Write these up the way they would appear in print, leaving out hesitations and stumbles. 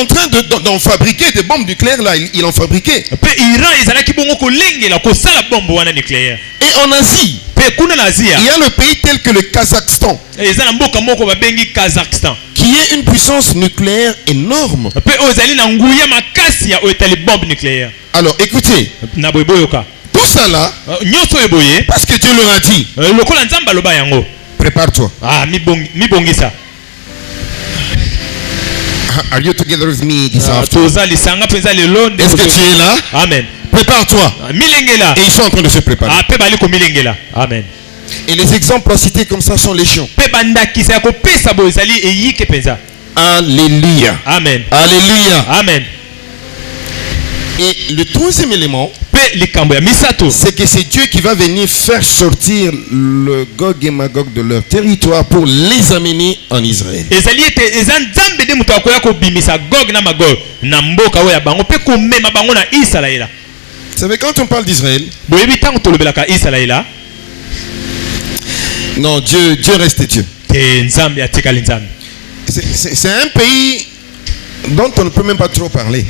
en train d'en fabriquer des bombes nucléaires là, il en fabriquait. Et en Asie, il y a le pays tel que le Kazakhstan, qui est une puissance nucléaire énorme. Alors écoutez, tout ça là, parce que Dieu leur a dit, prépare-toi. Are you together with me this afternoon? Est-ce que tu es là? Amen. Prépare-toi. Et ils sont en train de se préparer. Amen. Et les exemples à citer comme ça sont légion. Alléluia. Amen. Alléluia. Amen. Et le troisième élément, c'est que c'est Dieu qui va venir faire sortir le Gog et Magog de leur territoire pour les amener en Israël. Vous savez, quand on parle d'Israël, non, Dieu reste Dieu. C'est un pays dont on ne peut même pas trop parler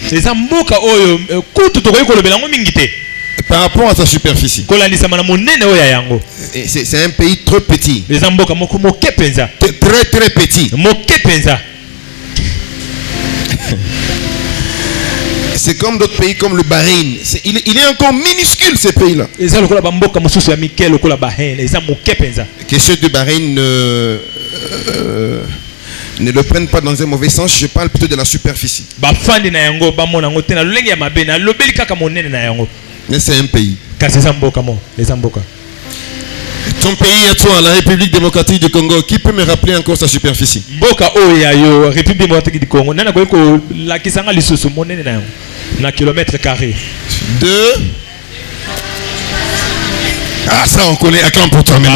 par rapport à sa superficie. C'est un pays trop petit, très très petit. C'est comme d'autres pays comme le Bahreïn. Il est encore minuscule, ces pays-là. Que ceux de Bahreïn ne le prennent pas dans un mauvais sens. Je parle plutôt de la superficie. Mais c'est un pays. Ton pays à toi, la République démocratique du Congo, qui peut me rappeler encore sa superficie? 2. Ah, ça on connaît. Acclame pour toi-même.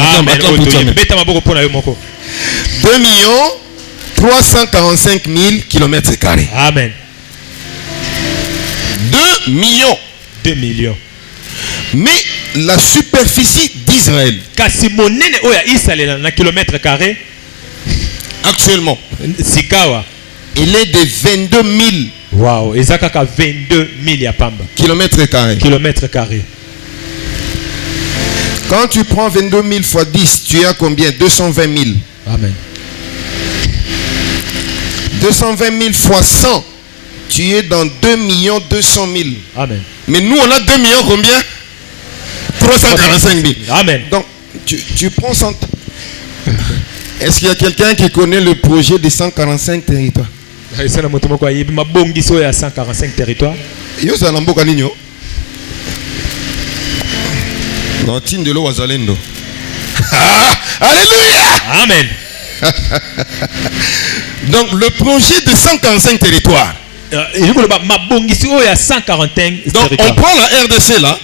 2,345,000 km². Amen. 2 millions. Mais la superficie d'Israël actuellement, il est de 22 000 km². Quand tu prends 22 000 fois 10, tu as combien? 220 000. Amen. 220 000 fois 100, tu es dans 2 200 000. Amen. Mais nous, on a 2 millions combien? 345 000. Amen. Donc, tu prends 100. Est-ce qu'il y a quelqu'un qui connaît le projet des 145 territoires? 145 territoires. Yo ça n'amboka nino. Non, de l'eau wazalendo. Alléluia. Amen. Donc le projet de 145 territoires. Donc on prend la RDC là,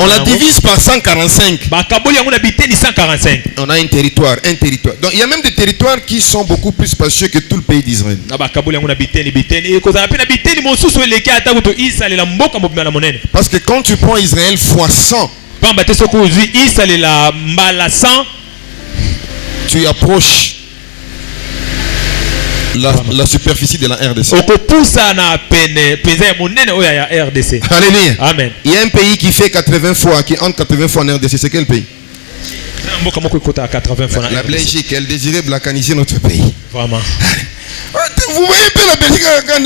on la divise par 145. On a un territoire. Donc il y a même des territoires qui sont beaucoup plus spacieux que tout le pays d'Israël. Parce que quand tu prends Israël fois 100, tu approches la superficie de la RDC. Alléluia. Amen. Il y a un pays qui fait 80 fois, qui entre 80 fois en RDC. C'est quel pays? La Belgique, elle désirait blacaniser notre pays. Vraiment. Vous voyez un peu la Belgique quand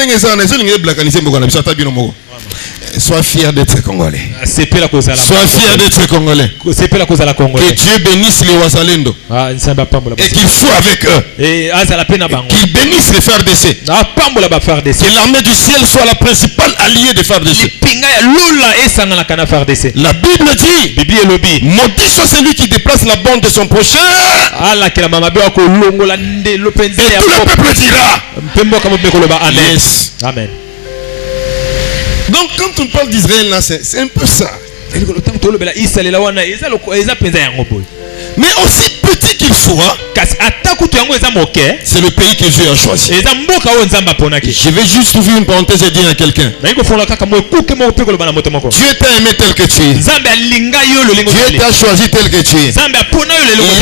sois fier d'être congolais. Sois fier d'être congolais. Que Dieu bénisse les Wazalendo. Et qu'il soit avec eux. Qu'il bénisse les FARDC. Que l'armée du ciel soit la principale alliée des FARDC. La Bible dit, maudit soit celui qui déplace la bande de son prochain. Et tout le peuple dira, yes. Amen. Donc quand on parle d'Israël là, c'est un peu ça. Mais aussi petit qu'il soit, c'est le pays que Dieu a choisi. Je vais juste ouvrir une parenthèse et dire à quelqu'un, Dieu t'a aimé tel que tu es. Dieu t'a choisi tel que tu es. Il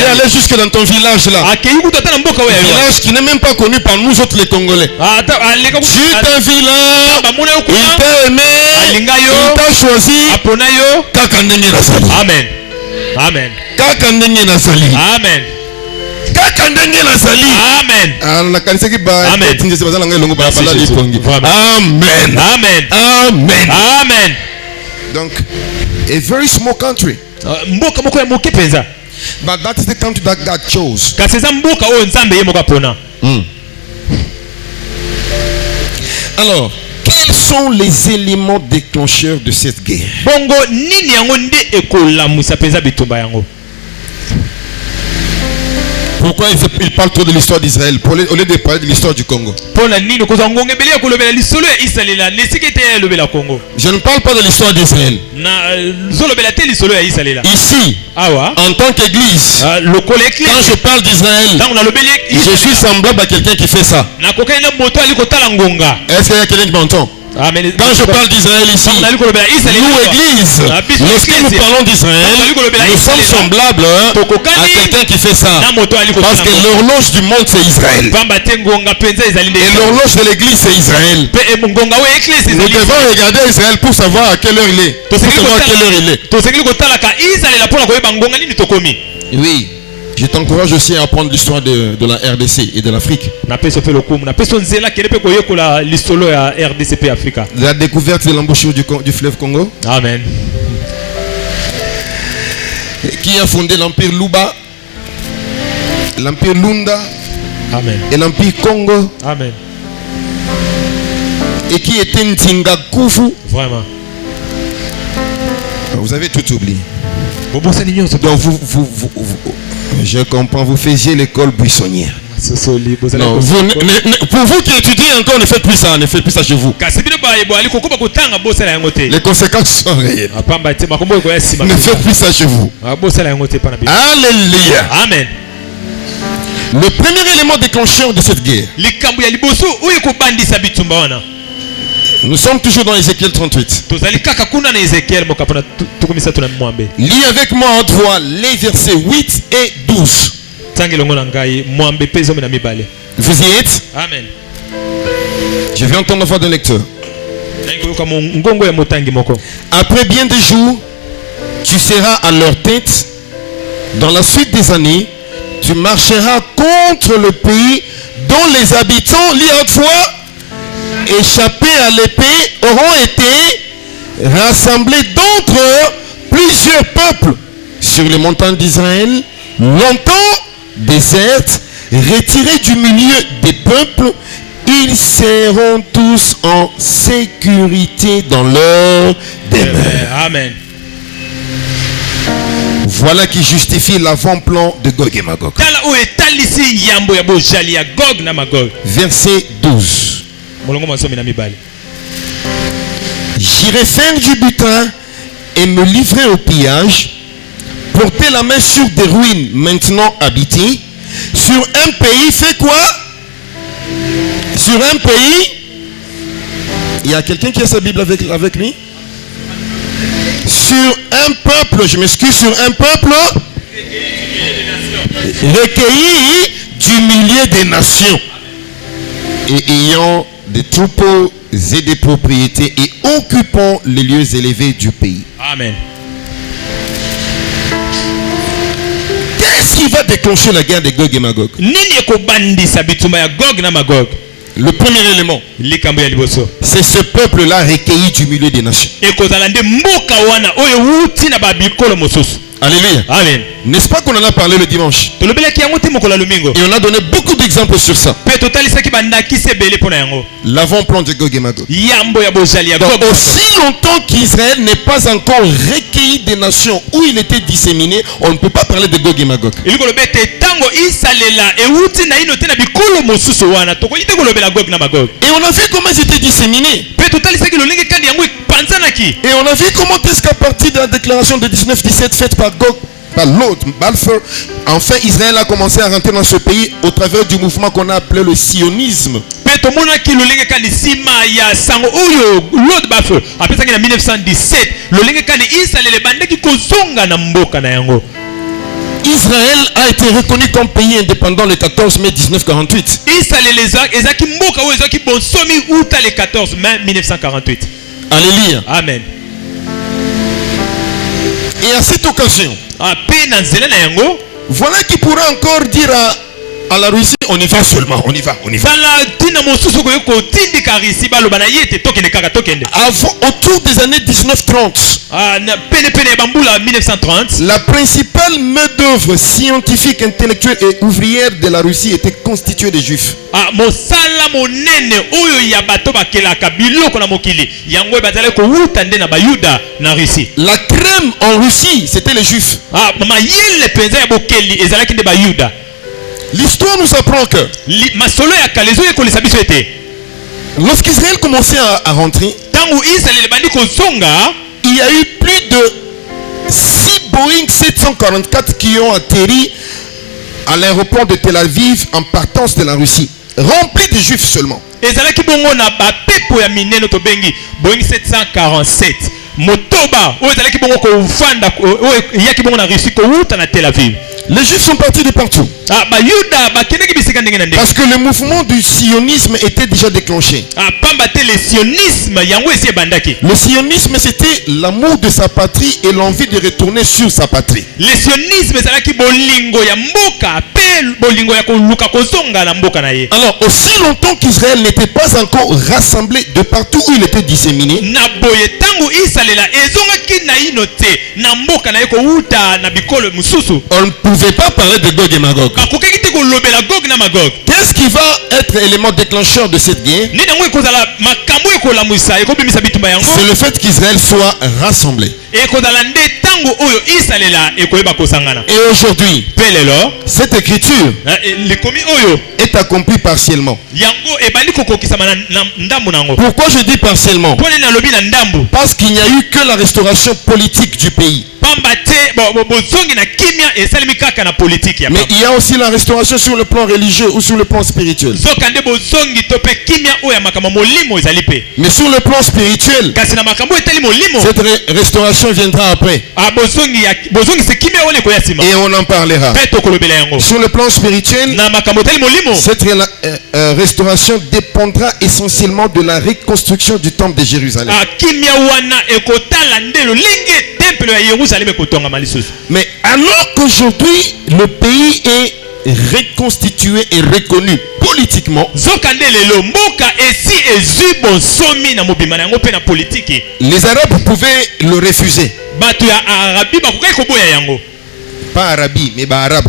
est allé jusque dans ton village là. Un village qui n'est même pas connu par nous autres les Congolais. Dieu t'a vu là. Il t'a aimé. Il t'a choisi. Amen. Amen. Amen. Amen. Amen. Donc, a very small country. But that is the country that God chose. Alors, quels sont les éléments déclencheurs de cette guerre? Pourquoi il parle trop de l'histoire d'Israël au lieu de parler de l'histoire du Congo? Je ne parle pas de l'histoire d'Israël. Ici, en tant qu'église, quand je parle d'Israël, je suis semblable à quelqu'un qui fait ça. Est-ce qu'il y a quelqu'un qui m'entend? Quand je parle d'Israël ici, nous église, lorsque nous parlons d'Israël, nous sommes semblables à quelqu'un qui fait ça. Parce que l'horloge du monde c'est Israël. Et l'horloge de l'église c'est Israël. Nous devons regarder Israël pour savoir à quelle heure il est. Pour savoir à quelle heure il est. Oui. Je t'encourage aussi à apprendre l'histoire de la RDC et de l'Afrique. La découverte de l'embouchure du fleuve Congo. Amen. Qui a fondé l'empire Luba, l'empire Lunda. Amen. Et l'empire Congo. Amen. Et qui était Ntinga Kufu. Vraiment. Vous avez tout oublié. Donc je comprends, vous faisiez l'école buissonnière. Non, pour vous qui étudiez encore, ne faites plus ça chez vous. Les conséquences sont réelles. Ne faites plus ça chez vous. Alléluia. Amen. Le premier élément déclencheur de cette guerre. Nous sommes toujours dans Ézéchiel 38. Lis avec moi en haute voix les versets 8 et 12. Vous y êtes? Amen. Je vais entendre la voix d'un lecteur. Après bien des jours, tu seras à leur tête. Dans la suite des années, tu marcheras contre le pays dont les habitants, lis à haute voix, échappés à l'épée, auront été rassemblés d'entre plusieurs peuples sur les montagnes d'Israël, longtemps désertes, retirés du milieu des peuples. Ils seront tous en sécurité dans leur demeure. Amen. Voilà qui justifie l'avant-plan de Gog et Magog. Verset 12. J'irai faire du butin et me livrer au pillage, porter la main sur des ruines maintenant habitées, sur un pays, fait quoi? Sur un pays, il y a quelqu'un qui a sa Bible avec lui? Sur un peuple, je m'excuse, sur un peuple recueilli du milieu des nations et ayant des troupeaux et des propriétés et occupant les lieux élevés du pays. Amen. Qu'est-ce qui va déclencher la guerre de Gog et Magog? Le premier élément, c'est ce peuple-là recueilli du milieu des nations. Alléluia. Amen. N'est-ce pas qu'on en a parlé le dimanche? Et on a donné beaucoup d'exemples sur ça. L'avant-plan de Gog et Magog. Donc, aussi longtemps qu'Israël n'est pas encore recueilli des nations où il était disséminé, on ne peut pas parler de Gog et Magog. Et on a vu comment ils étaient disséminés. Et on a vu comment est-ce qu'à partir de la déclaration de 19-17 faite par Gog Pas l'autre, Balfour. Enfin, Israël a commencé à rentrer dans ce pays au travers du mouvement qu'on a appelé le sionisme. Israël a été reconnu comme pays indépendant le 14 mai 1948. Alléluia. Amen. Et à cette occasion, voilà qui pourra encore dire à la Russie, on y va seulement, on y va. Autour des années 1930, la principale main-d'œuvre scientifique, intellectuelle et ouvrière de la Russie était constituée des Juifs. La crème en Russie, c'était les Juifs. L'histoire nous apprend que lorsqu'Israël commençait à rentrer, il y a eu plus de 6 Boeing 744 qui ont atterri à l'aéroport de Tel Aviv en partance de la Russie, remplis de Juifs seulement. Boeing 747 motoba ozalaki bongo ko fanda yaki bongo na Russie ko uta na Tel Aviv. Les Juifs sont partis de partout. Parce que le mouvement du sionisme était déjà déclenché. Le sionisme, c'était l'amour de sa patrie et l'envie de retourner sur sa patrie. Alors, aussi longtemps qu'Israël n'était pas encore rassemblé de partout où il était disséminé, on ne pouvait pas parler de Gog et Magog. Qu'est-ce qui va être l'élément déclencheur de cette guerre? C'est le fait qu'Israël soit rassemblé. Et aujourd'hui, cette écriture est accomplie partiellement. Pourquoi je dis partiellement? Parce qu'il n'y a eu que la restauration politique du pays. Mais il y a aussi la restauration sur le plan religieux ou sur le plan spirituel. Mais sur le plan spirituel, cette restauration viendra après. Et on en parlera. Sur le plan spirituel, cette restauration dépendra essentiellement de la reconstruction du temple de Jérusalem. Mais alors qu'aujourd'hui le pays est reconstitué et reconnu politiquement, les Arabes pouvaient le refuser. Pas Arabie, mais Arabe.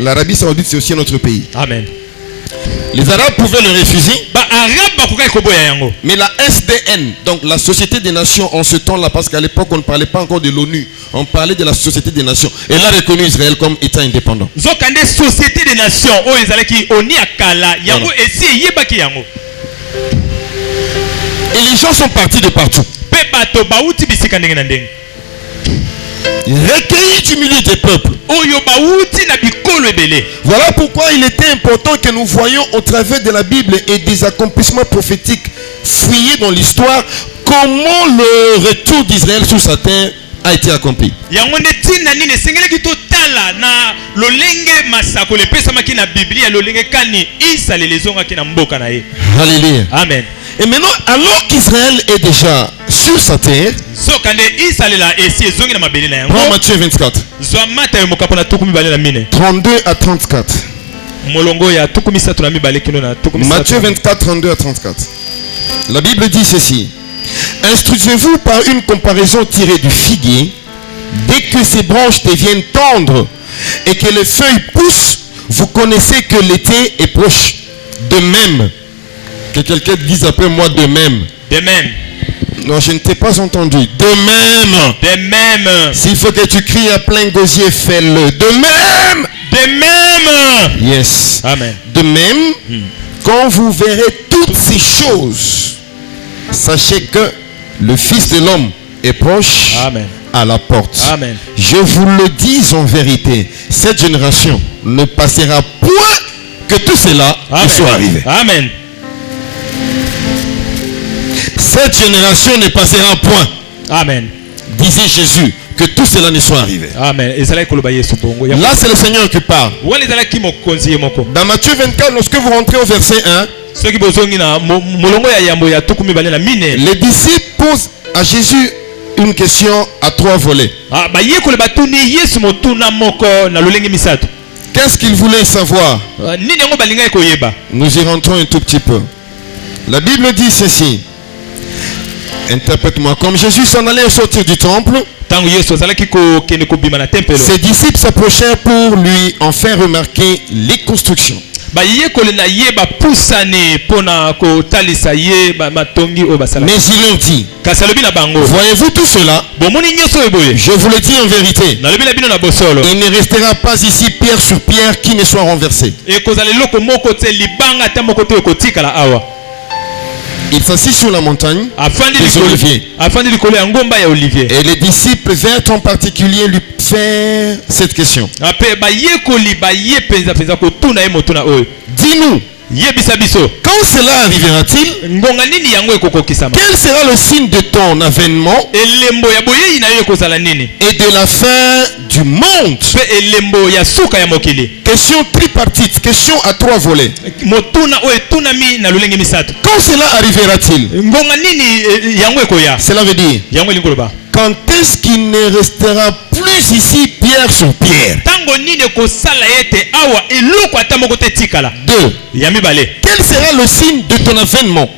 L'Arabie Saoudite, c'est aussi notre pays. Amen. Les Arabes pouvaient le refuser. Mais la SDN, donc la Société des Nations en ce temps-là, parce qu'à l'époque on ne parlait pas encore de l'ONU, on parlait de la Société des Nations. Elle a reconnu Israël comme État indépendant. Société des Nations, et les gens sont partis de partout. Recueillis du milieu des peuples. Voilà pourquoi il était important que nous voyions au travers de la Bible et des accomplissements prophétiques fouillés dans l'histoire comment le retour d'Israël sur sa terre a été accompli. Alléluia. Amen. Et maintenant, alors qu'Israël est déjà sur sa terre, prends Matthieu 24, 32 à 34. Matthieu 24, 32 à 34. La Bible dit ceci: instruisez-vous par une comparaison tirée du figuier. Dès que ses branches deviennent tendres et que les feuilles poussent, vous connaissez que l'été est proche. De même, que quelqu'un dise après moi, de même. De même. Non, je ne t'ai pas entendu. De même. De même. S'il faut que tu cries à plein gosier, fais-le. De même. De même. Yes. Amen. De même, quand vous verrez toutes ces choses, sachez que le Fils de l'homme est proche. Amen. à la porte. Amen. Je vous le dis en vérité, cette génération ne passera point que tout cela soit arrivé. Amen. Cette génération ne passera point. Amen. Disait Jésus, que tout cela ne soit arrivé. Amen. Là, c'est le Seigneur qui parle. Dans Matthieu 24, lorsque vous rentrez au verset 1, les disciples posent à Jésus une question à 3 volets. Qu'est-ce qu'ils voulaient savoir? Nous y rentrons un tout petit peu. La Bible dit ceci. Interprète-moi. Comme Jésus s'en allait au sortir du temple, ses disciples s'approchèrent pour lui en faire remarquer les constructions. Mais il leur dit, voyez-vous tout cela? Je vous le dis en vérité, il ne restera pas ici pierre sur pierre qui ne soit renversée. Il s'assit sur la montagne des Oliviers. Et les disciples vinrent en particulier lui faire cette question. Dis-nous, quand cela arrivera-t-il? Quel sera le signe de ton avènement et de la fin du monde? Question tripartite, question à 3 volets. Quand cela arrivera-t-il? Cela veut dire, quand est-ce qu'il ne restera plus ici pierre sur pierre? 2. Quel sera le signe de ton avènement?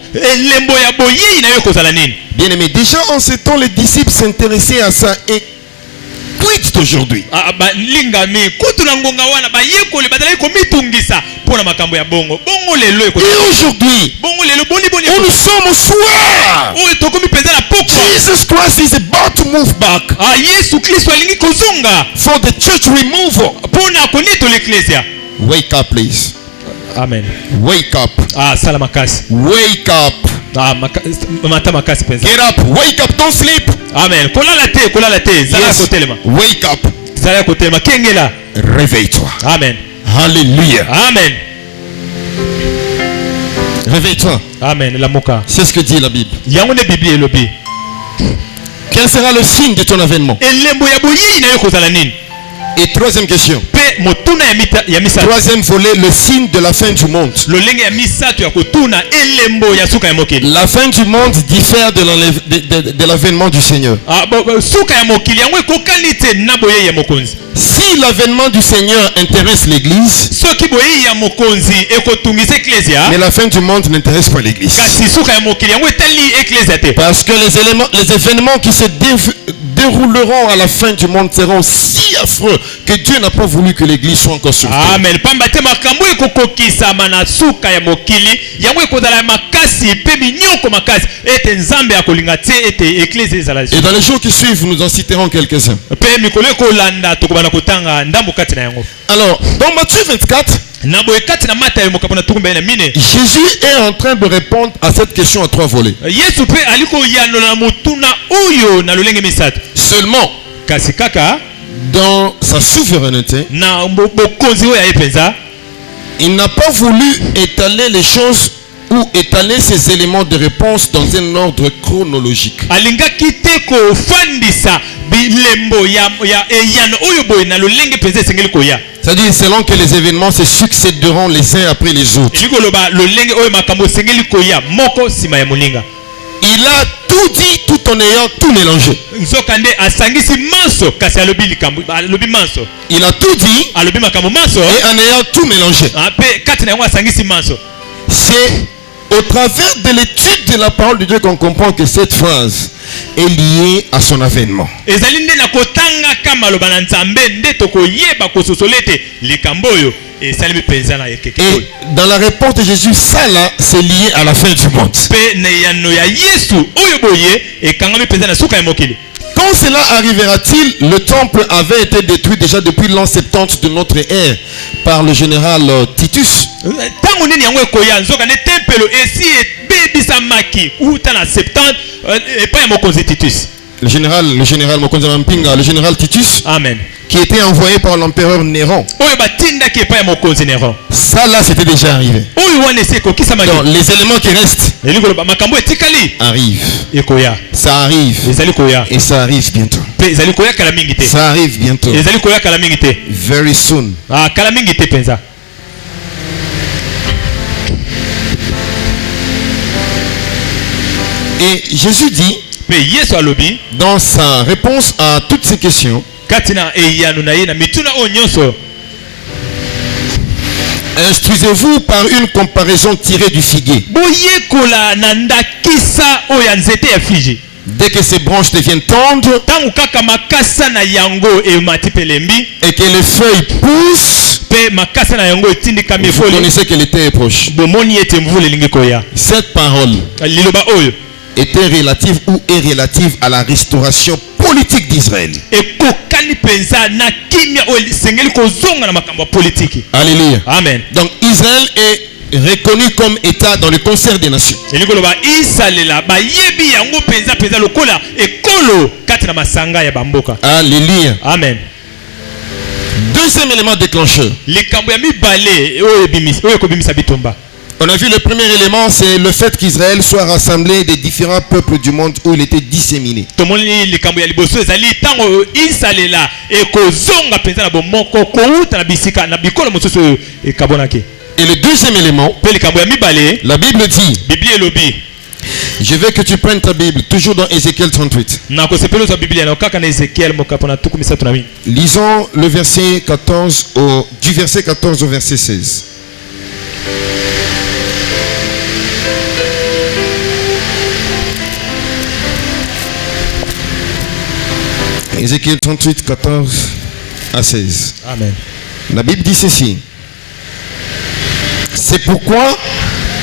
Bien aimé, déjà en ce temps, les disciples s'intéressaient à ça. Et quid d'aujourd'hui? Et aujourd'hui, où nous sommes au soir, Jesus Christ is about to move back for the church removal. Wake up, please. Amen. Wake up. Wake up. Get up. Wake up. Don't sleep. Amen. Yes. Wake up. Réveille-toi. Amen. Alléluia. Amen. Réveille-toi. Amen. C'est ce que dit la Bible. Quel sera le signe de ton avènement? Et troisième question. Troisième volet, le signe de la fin du monde. La fin du monde diffère de l'avènement du Seigneur. Si l'avènement du Seigneur intéresse l'Église, mais la fin du monde n'intéresse pas l'Église. Parce que les événements qui se dérouleront à la fin du monde seront si affreux que Dieu n'a pas voulu que l'Église soit encore sur terre. Amen. Et dans les jours qui suivent, nous en citerons quelques-uns. Alors, dans Matthieu 24, Jésus est en train de répondre à cette question à 3 volets. Seulement, dans sa souveraineté, il n'a pas voulu étaler les choses ou étaler ses éléments de réponse dans un ordre chronologique. C'est-à-dire selon que les événements se succéderont les uns après les autres. Il a tout dit tout en ayant tout mélangé. Il a tout dit et en ayant tout mélangé. C'est au travers de l'étude de la parole de Dieu qu'on comprend que cette phrase est liée à son avènement. Et dans la réponse de Jésus, ça là, c'est lié à la fin du monde. Quand cela arrivera-t-il? Le temple avait été détruit déjà depuis l'an 70 de notre ère par le général Titus. le général Mokonza Mpinga, le général Titus, Amen, qui était envoyé par l'empereur Néron. Ça là, c'était déjà arrivé. Donc, les éléments qui restent arrivent. Ça arrive. Et ça arrive bientôt. Ça arrive bientôt. Very soon. Et Jésus dit, dans sa réponse à toutes ces questions, instruisez-vous par une comparaison tirée du figuier. Dès que ces branches deviennent tendres et que les feuilles poussent, vous connaissez que l'été est proche. Cette parole était relative ou est relative à la restauration politique d'Israël. Alléluia. Amen. Donc Israël est reconnu comme État dans le concert des nations. Alléluia. Amen. Deuxième élément déclencheur. On a vu le premier élément, c'est le fait qu'Israël soit rassemblé des différents peuples du monde où il était disséminé. Et le deuxième élément, la Bible dit, je veux que tu prennes ta Bible, toujours dans Ézéchiel 38. Lisons le verset 14 du verset 14 au verset 16. Ézéchiel 38, 14 à 16. Amen. La Bible dit ceci. C'est pourquoi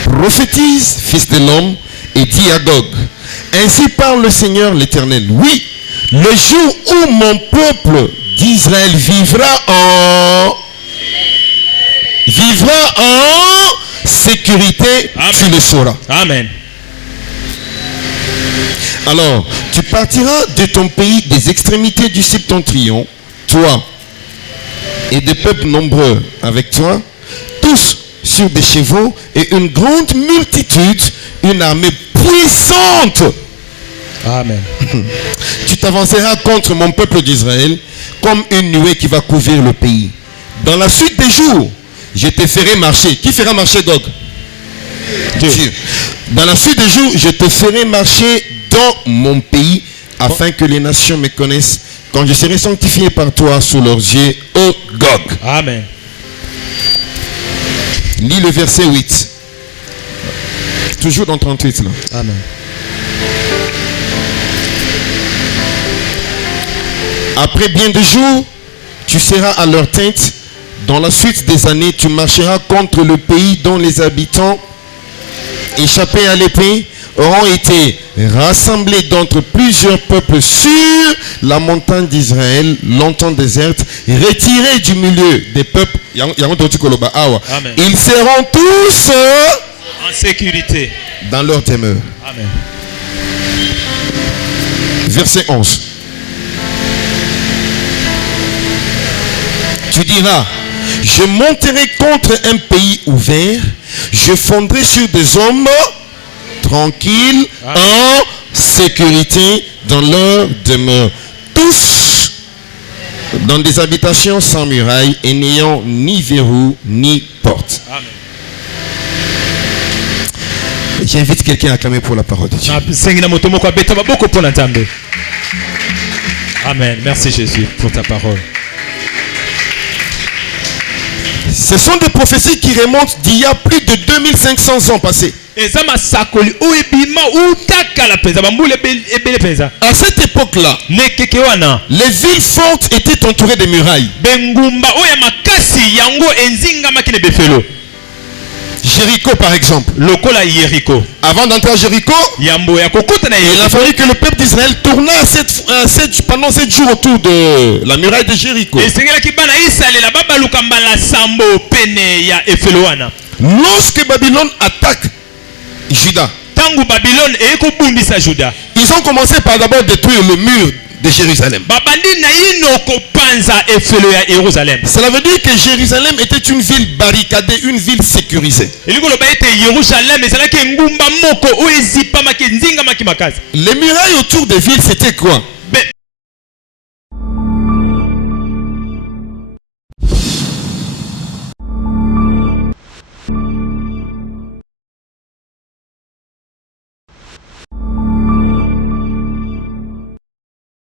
prophétise, fils de l'homme, et dis à Gog, ainsi parle le Seigneur l'Éternel. Oui, le jour où mon peuple d'Israël vivra en sécurité, amen, tu le sauras. Amen. Alors, tu partiras de ton pays des extrémités du septentrion, toi et des peuples nombreux avec toi, tous sur des chevaux et une grande multitude, une armée puissante. Amen. Tu t'avanceras contre mon peuple d'Israël comme une nuée qui va couvrir le pays. Dans la suite des jours, je te ferai marcher. Qui fera marcher Gog? Dieu. Dans la suite des jours, je te ferai marcher dans mon pays afin que les nations me connaissent quand je serai sanctifié par toi sous leurs yeux, ô Gog. Amen. Lis le verset 8. Toujours dans 38 là. Amen. Après bien de jours, tu seras à leur tête. Dans la suite des années, tu marcheras contre le pays dont les habitants, échappés à l'épée, auront été rassemblés d'entre plusieurs peuples sur la montagne d'Israël, longtemps déserte, retirés du milieu des peuples. Amen. Ils seront tous en sécurité dans leur demeure. Amen. Verset 11. Tu diras, je monterai contre un pays ouvert, je fonderai sur des hommes tranquilles, en sécurité dans leur demeure. Tous dans des habitations sans murailles et n'ayant ni verrou ni porte. Amen. J'invite quelqu'un à clamer pour la parole de Dieu. Amen. Merci Jésus pour ta parole. Ce sont des prophéties qui remontent d'il y a plus de 2500 ans passés. À cette époque-là, les villes fortes étaient entourées de murailles. Jéricho par exemple. Avant d'entrer à Jéricho, il a fallu que le peuple d'Israël tournait pendant 7 jours autour de la muraille de Jéricho. Lorsque Babylone attaque Juda, Ils ont commencé par d'abord détruire le mur de Jérusalem. Cela veut dire que Jérusalem était une ville barricadée, une ville sécurisée. Les murailles autour des villes, c'était quoi?